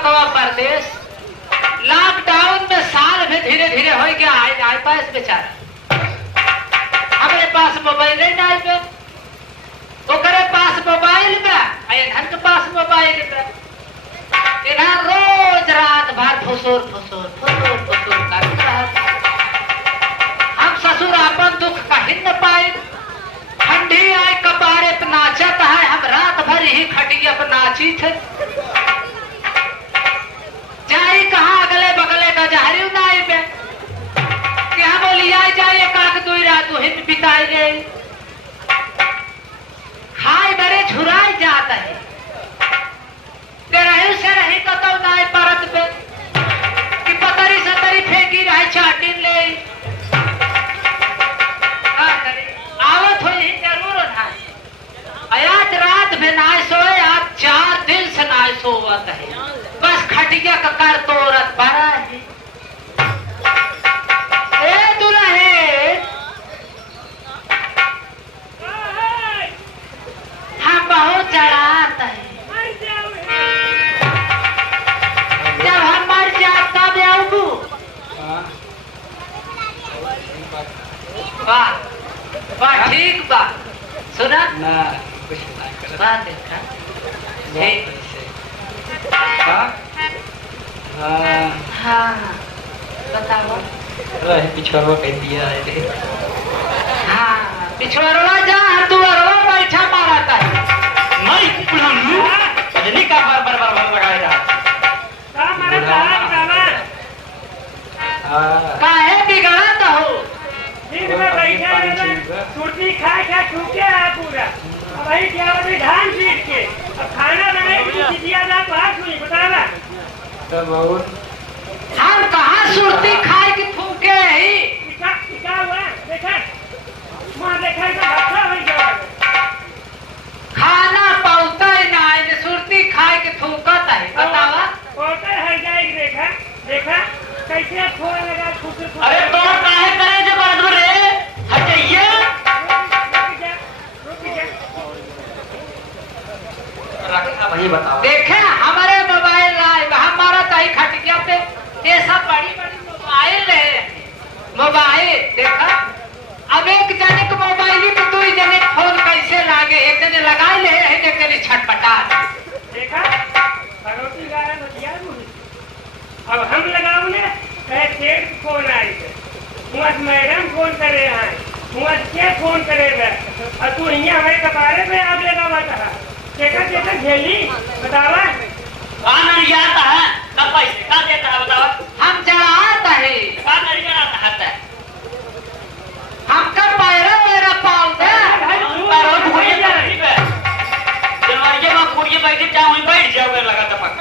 दीपकवा परदेश लॉकडाउन में साल में धीरे धीरे हो गया आए पास बेचारा हमारे पास मोबाइल नहीं पे ओकरे पास मोबाइल में धन के पास मोबाइल में इधर रोज रात भर फुसूर फुसूर फुसूर फुसूर करते रहते। हम ससुर अपन दुख कहीं न पाए ठंडी आए कपारे पे नाचत है हम रात भर ही खटिया पे नाची थे जाई कहाँ अगले बगले का जहरी उनाई पे क्या बोली आई जाए काक दुई रात हित बिताई गई खाए बड़े झुराई जाता है रही से रही कतौ नाई परत पे कि पतरी सतरी फेंकी रहे चाटिन ले आवत हुई जरूर आज रात में नाय सोए आज 4 दिन से नाय सोवत है बस खटिया का कर तोरत भरा है। ए दुल्हे हम बहुत जड़ात है जब हम मर जाए तब आऊँ वाह वाह ठीक बा सुना ना कुछ ना कर बात देखा ठीक हाँ हाँ बताओ रह पिछड़वा कह दिया है रे हाँ पिछड़वा जा तू अरवा बैठा मारता है नहीं पुलम अजनी का बार बार बार बार लगाएगा का मारा बाबा हां काहे बिगड़त हो दिन में बैठे रहना सुर्ती खा ठूके है पूरा अब वही क्या बजे धान पीट के अब खाना बनाए कि चिड़िया ना बात हुई बतावा तब और हम कहाँ सुरती खाए की फूके ही टिका हुआ देखा मां देखा तो अच्छा हो गया खाना पौता ही ना है सुरती खाए के फूकत है बतावा होटल हर जाएगी देखा कैसे फोन लगा खुश अरे तो काहे करे जे बात रे हटइए रखा वही बताओ देखे हमारे मोबाइल हमारा तही खटिया पे ये सब बड़ी बड़ी मोबाइल रहे मोबाइल देखा अब एक जने के मोबाइल पे 2 जने फोन कैसे लागे एक जने लगा ले एक जने छटपटा देखा भगवती गाय बतिया अब हम लगाओ ने कहे सेठ फोन आई है मुझ मैडम फोन करे हैं मुझ के फोन करेगा और तू यहाँ हमारे कपारे पे आप लेगा बता कैसा झेली बतावा आनंद जाता है कब पैसे का देता है बताओ हम चढ़ाता है का नहीं जाता है हमका पैरा मेरा पाल दे पैरों भूले जा रही है जनवरी में कुड़िए बैठे जाओ वहीं बैठ जाओगे लगा टपक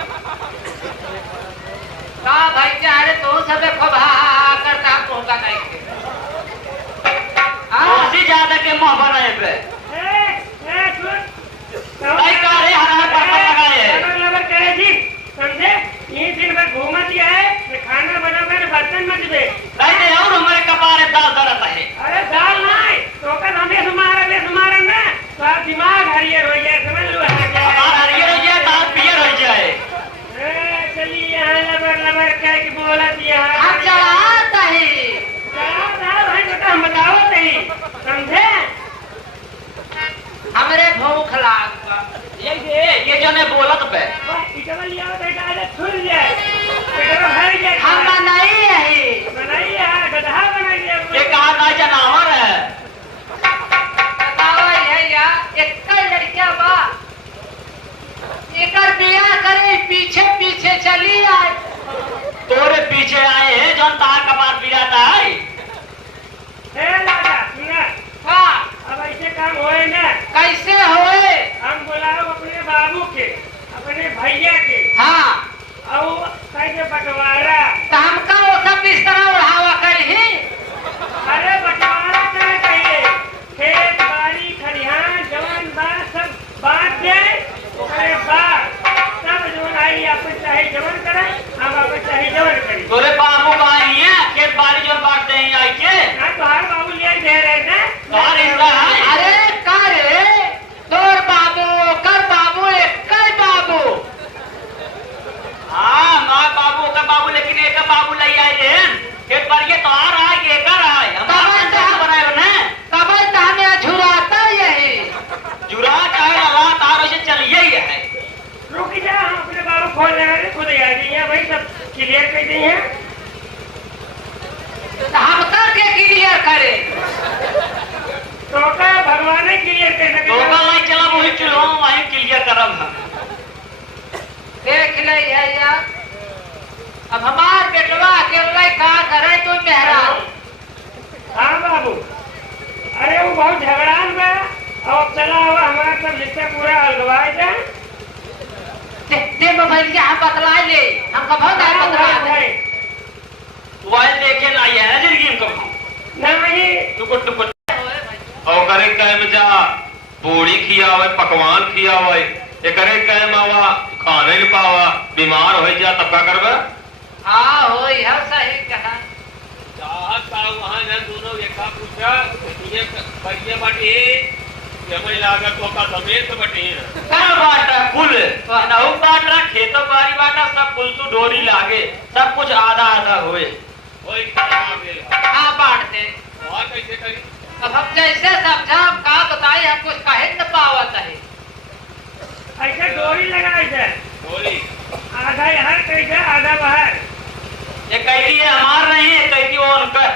का भाई चाहे तो सब खबा करता होगा नहीं के उससे ज्यादा के मुंह बनाए पे नहीं का रे हरा पापा लगाए लबर करे जी समझे ये दिन भर घूमा दिया है खाना बनाकर बर्तन मत दे नहीं और हमारे कपारे दाल दरत है अरे दाल नहीं तो कर हमें सुमारा ना तो आप दिमाग हरियर हो जाए समझ लो हमारा हरियर हो जाए दाल पियर हो जाए चलिए यहाँ लबर कह के बोला दिया हम चढ़ाता है भाई बेटा हम बताओ नहीं समझे हमरे भूख लाग ये जो ने बोलत पे इटवा लिया बेटा अरे खुल जाए बेटा भर जाए हम नहीं है बनाइए यार गधा बनाइए ये कहा ना जनावर है बताओ भैया एक लड़कियां बा एकर बियाह करे पीछे पीछे चली आए तोरे पीछे आए हैं जो तार कपार पिराता है लागा सुना हाँ अब ऐसे काम होए ना कैसे होए हम बुलाओ अपने बाबू के अपने भैया के हाँ और कैसे बंटवारा तो हमका वो सब बिस्तर उड़ावा कर ही अरे बंटवारा क्या कहिए खेत बाड़ी खलिहान जवान बात सब बांट दे ओकरे बाद सब जो आई अपन चाहे जवन करे हम अपन चाहे जवन करी तोरे बाबू भाई है खेत बाड़ी जो बांटते हैं आई के ना तुम्हारे बाबू ले दे रहे ना कौन रिश्ता है अरे कर तोर बाबू कर बाबू एक कर बाबू हाँ क्लियर कर दी है। हम करके क्लियर करे तो का भगवान ने क्लियर कर सके। तो का लाई चला वही चलो वही क्लियर करब हम। देख ले है यार, अब हमार बेटवा अकेला का करे तो मेहरा। हाँ बाबू, अरे वो बहुत झगड़ान बा। अब चला हुआ हमारा सब रिश्ता पूरा हलवाए जाए। दे मोबाइल के हम बतला ले, हम कब बतला दे। वाइल लेके ना ये है जिंदगी को नहीं टुकुट टुकुट और करे टाइम जा पूरी खियावे पकवान खियावे ये करे टाइम आवा खाने न पावा बीमार हो जा तब का करबे। हाँ हो यह सही कहा। चाहत का वहां न दोनों एका पूछा ये बढ़िया बाटी हमें लागत तो का समेत बटे का बाटा कुल नहु बाटा खेतो बाड़ी बाटा सब कुल तो डोरी लागे सब कुछ आधा आधा होए ओए कहां गेल हाँ बांट दे। और कैसे करी अब हम जैसे समझा हम का बताए, हम कुछ कहे न पावत है। ऐसे डोरी लगाए जाए, डोरी आधा यहाँ कैसे आधा बाहर। ये कहती है हमार नहीं है कहती वो उनका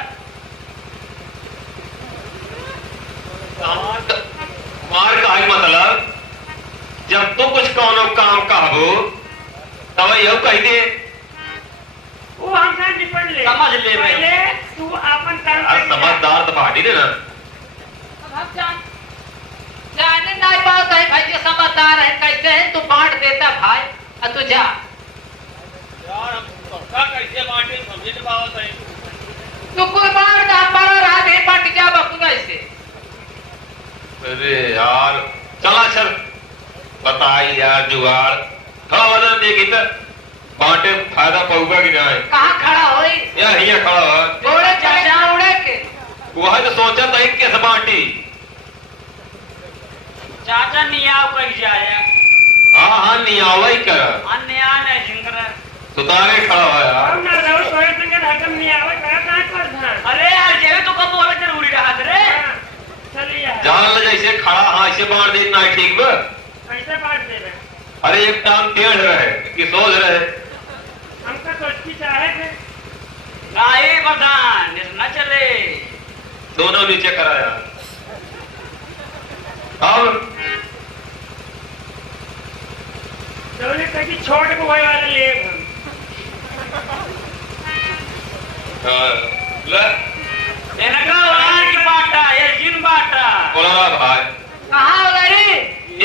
मार का ही मतलब जब तू कुछ कोनो काम कहबो तब यो कह दे वो हमसे निपट ले, समझ ले मैं। पहले तू अपन काम आज कर। समझदार तो बाटी ने ना अब हम जाने नहीं पाओ है भाई जो समझदार है कैसे है तू बांट देता भाई। अब तू जा यार हम का कैसे बाटे समझ नहीं पावत है। तू कोई बांट दा पर रहा नहीं बांट जा बापू ऐसे। अरे यार चला चल बताई यार जुगाड़ थोड़ा वजन देखी तो बांटे फायदा पऊगा कि नहीं। कहाँ खड़ा होई यार हिया खड़ा हुआ थोड़े चाचा उड़े के वह तो सोचा था कैसे बांटी। चाचा नियाव कह जाए हाँ हाँ नियावा ही कर अन्य ने जिंगर सुतारे खड़ा हुआ यार। हम ना रहो सोए संगे हटम नहीं आवे कहा कहाँ कर ध्यान। अरे यार जेवे तो कब बोले जरूरी रहा रे हाँ, चलिए जान ले जैसे खड़ा हाँ ऐसे बांट देना है ठीक बा। कैसे बांट दे रहे। अरे एक टांग टेढ़ रहे कि सोच रहे हमका सोचती चाहे थे। गाय बदान न चले दोनों नीचे करा यार। अब दोनों कहीं छोड़ को वही वाला ले हम। ले इनका वाला की बाटा ये जिन बाटा बोला भाई कहाँ उधरी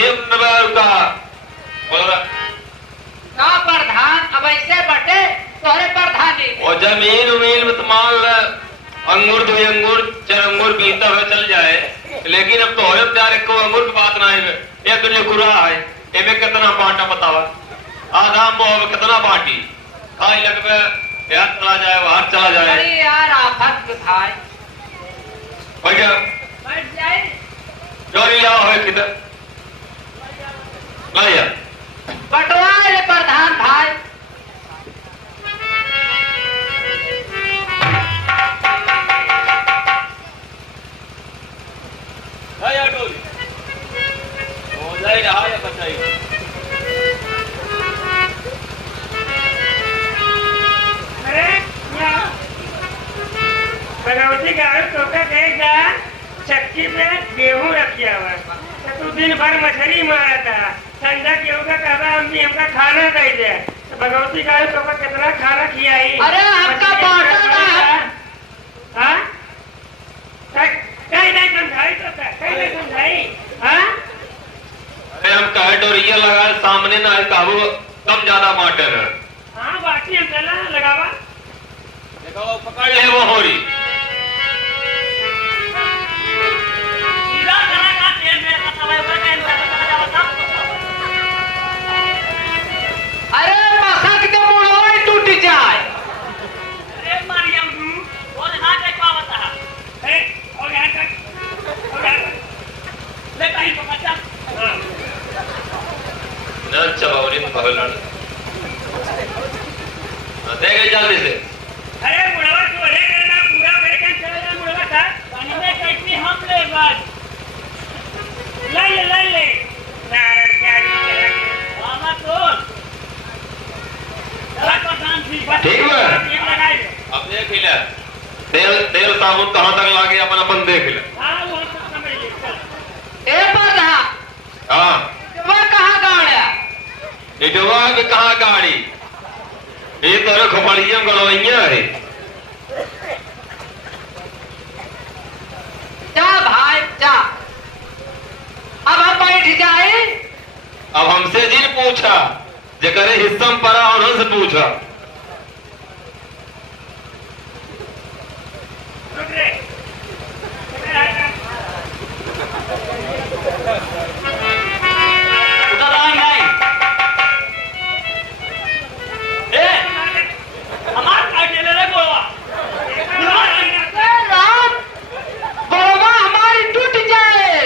एक नंबर का बोला का प्रधान अब ऐसे बटे तोहरे प्रधानी और जमीन उमीन में तो मान ले अंगूर दो अंगूर चार अंगूर पीता हुआ चल जाए लेकिन अब तो हो प्यार को अंगूर की बात ना है ये तो लिखुरा है एमे कितना बांटा बतावा आधा मोह कितना बांटी खाई लगवे यार चला जाए बाहर चला जाए अरे यार आफत के भाई भैया बैठ जाए चोरी आओ है किधर भैया बटवा रे प्रधान भाई। है यार डोरी हो जाए रहा या बताइए अरे यहाँ भगवती गाय तो का कहेगा चक्की पे गेहूं रखिया हुआ तो तू दिन भर मछली मारा था संध्या गेहूं का कहता हमका खाना दे दे तो भगवती गाय तो का कितना खाना खियाई। अरे हमका बांटा ना हाँ कहीं नहीं समझाई तो कहीं नहीं समझाई। हाँ अरे हम कहे डोरिया लगा सामने ना है काबू कम ज्यादा बांटे ना हाँ बाकी हम चला लगावा देखो पकड़ ले वो हो रही सीधा करा का तेल में का तवे पर का बता अरे मसक के मुड़वा टूट जाए। अरे मारियम तू और ना देख पावता अरे और यहाँ तक ले कहीं पकड़ा हाँ न चबावरी तो पहला देखे जल्दी से अरे मुड़वा तू अरे करना पूरा करके चला जा मुड़वा था पानी में कैसी हम ले बात ले नारायण क्या चला मामा तो चला प्रधान जी ठीक साबुन कहाँ तक लागे अपन अपन देख ले। हाँ वो सब समझ ले चल। ए बरधा हाँ वह कहाँ गाड़ा इटवा में कहाँ गाड़ी ये तो खोपड़िया गलवैया है। जा भाई जा अब हम बैठ जाए। अब हमसे जिन पूछा जकरे हिस्सा में पड़ा और से पूछा। रुक रे उधर नहीं ए हमार काटे ले रे गोवा ए राम गोवा हमारी टूट जाए।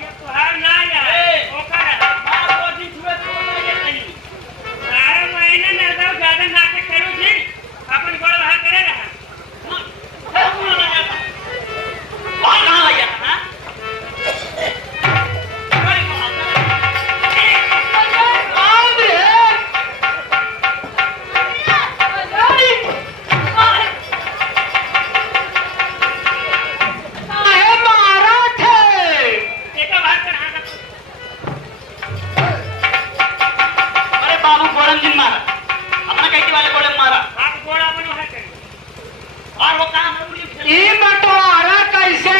ये तो हार ना यार ओका मार को दी छुए तो ये कहीं 12 महीने नरदा ज्यादा नाटक करू जी अपन गोड़ बाहर करे रहा। बाहर कहां लग गया हां राम रे काहे मारा थे। एक बार कर हां अरे बाबू गोड़म जिन मारा अपना कैटी वाले गोड़े मारा हाथ गोड़ अपन वहां करे। और वो काम है ये बंटवारा कैसे